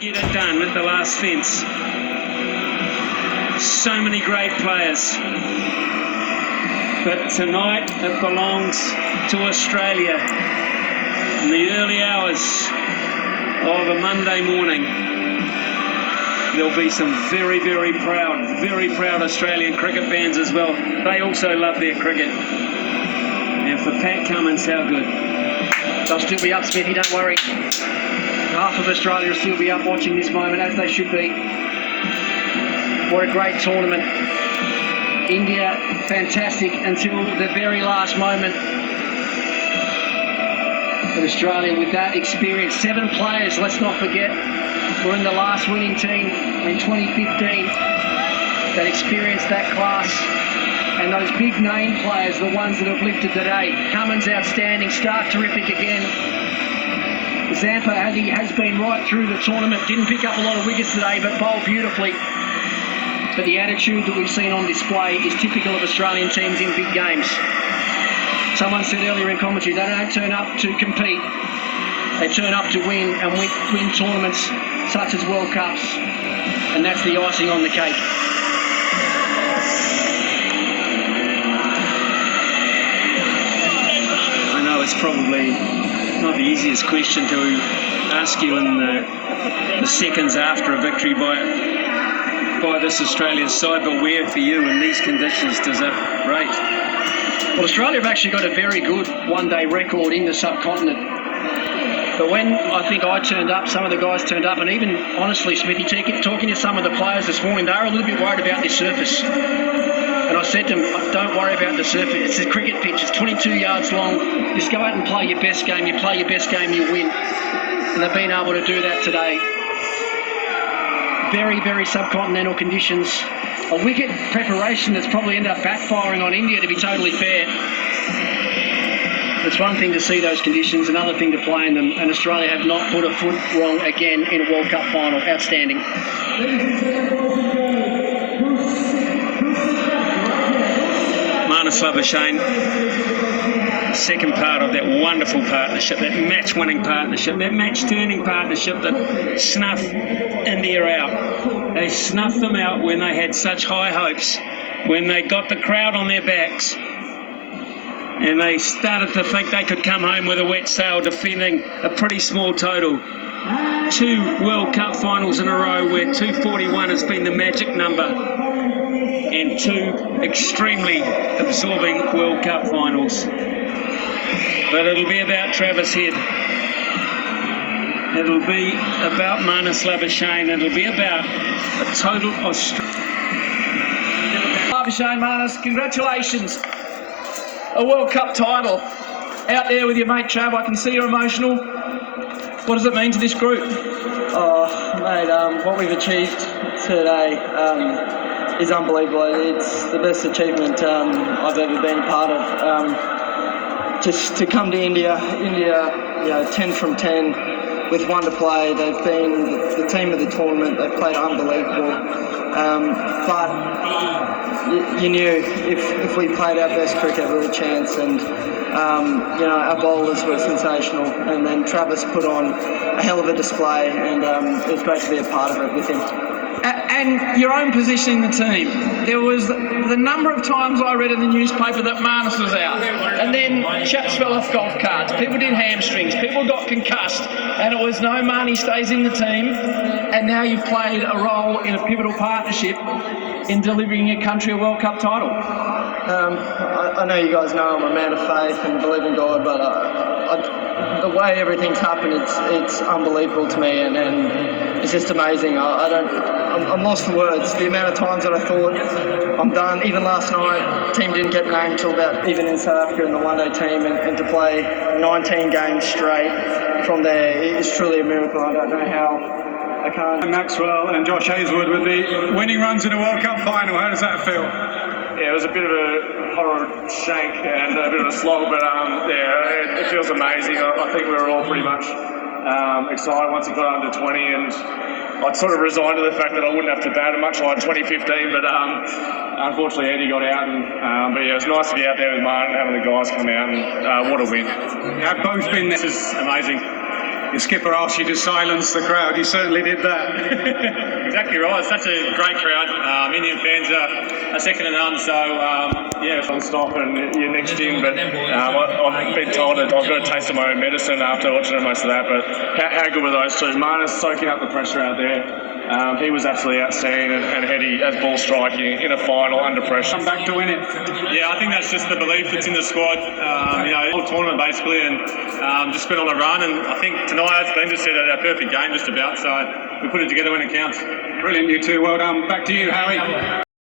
Get it done at the last fence. So many great players. But tonight it belongs to Australia. In the early hours of a Monday morning, there'll be some very, very proud Australian cricket fans as well. They also love their cricket. And for Pat Cummins, how good. They'll still be up, Smithy, don't worry. Half of Australia will still be up watching this moment, as they should be. What a great tournament. India, fantastic until the very last moment. But Australia, with that experience, 7 players, let's not forget, were in the last winning team in 2015. That experience, that class, and those big name players, the ones that have lifted today. Cummins outstanding, Stark terrific again. Zampa, as he has been right through the tournament, didn't pick up a lot of wickets today, but bowled beautifully. But the attitude that we've seen on display is typical of Australian teams in big games. Someone said earlier in commentary, they don't turn up to compete. They turn up to win, and win tournaments such as World Cups. And that's the icing on the cake. I know it's probably not the easiest question to ask you in the seconds after a victory by this Australian side, but where for you in these conditions does it rate? Well, Australia have actually got a very good one-day record in the subcontinent. But when I think I turned up, some of the guys turned up, and even honestly, Smithy, talking to some of the players this morning, they were a little bit worried about this surface. And I said to them, don't worry about the surface. It's a cricket pitch. It's 22 yards long. Just go out and play your best game. You play your best game, you win. And they've been able to do that today. Very, very subcontinental conditions. A wicket preparation that's probably ended up backfiring on India, to be totally fair. It's one thing to see those conditions, another thing to play in them. And Australia have not put a foot wrong again in a World Cup final. Outstanding. Marnus Labuschagne, second part of that wonderful partnership, that match-winning partnership, that match-turning partnership that snuffed India out. They snuffed them out when they had such high hopes, when they got the crowd on their backs, and they started to think they could come home with a wet sail, defending a pretty small total. 2 World Cup finals in a row where 241 has been the magic number, and 2 extremely absorbing World Cup finals. But it'll be about Travis Head. It'll be about Marnus Labuschagne. It'll be about a total Australia. Labuschagne, Marnus, congratulations. A World Cup title. Out there with your mate Trav, I can see you're emotional. What does it mean to this group? Oh, mate, what we've achieved today is unbelievable. It's the best achievement I've ever been a part of. Just to come to India, 10 from 10 with 1 to play. They've been the team of the tournament. They've played unbelievable. But you knew if we played our best cricket, we had a chance. And our bowlers were sensational. And then Travis put on a hell of a display, and it was great to be a part of it with him. And your own position in the team. There was the number of times I read in the newspaper that Marnus was out, and then chaps fell off golf carts, people did hamstrings, people got concussed, and it was no, Marnie stays in the team, and now you've played a role in a pivotal partnership in delivering your country a World Cup title. I know you guys know I'm a man of faith and believe in God, but the way everything's happened, it's unbelievable to me, and it's just amazing. I'm lost for words. The amount of times that I thought I'm done. Even last night, the team didn't get named until about even in South Africa in the one-day team, and to play 19 games straight from there is truly a miracle. I don't know how. I can't. Maxwell and Josh Hazlewood with the winning runs in a World Cup final. How does that feel? Yeah, it was a bit of a horror shank and a bit of a slog, but it feels amazing. I think we were all pretty much excited once it got under 20, and I'd sort of resigned to the fact that I wouldn't have to bat it much like 2015, but unfortunately Eddie got out, and but yeah, it was nice to be out there with Martin, having the guys come out, and what a win. Yeah, both been there. This is amazing. your skipper asked you to silence the crowd. You certainly did that. Exactly right. It's such a great crowd. Indian fans are second to none. So yeah, On stop and you're next in, but I've been told that I've got a taste of my own medicine after watching most of that. But how good were those two? Marnus soaking up the pressure out there. He was absolutely outstanding, and Hetty as ball striking in a final under pressure. Come back to win it. yeah, I think that's just the belief that's in the squad. All tournament basically, and just been on a run. And I think tonight, as Ben just said, our perfect game just about. So we put it together when it counts. Brilliant, you two. Well done. Back to you, Howie.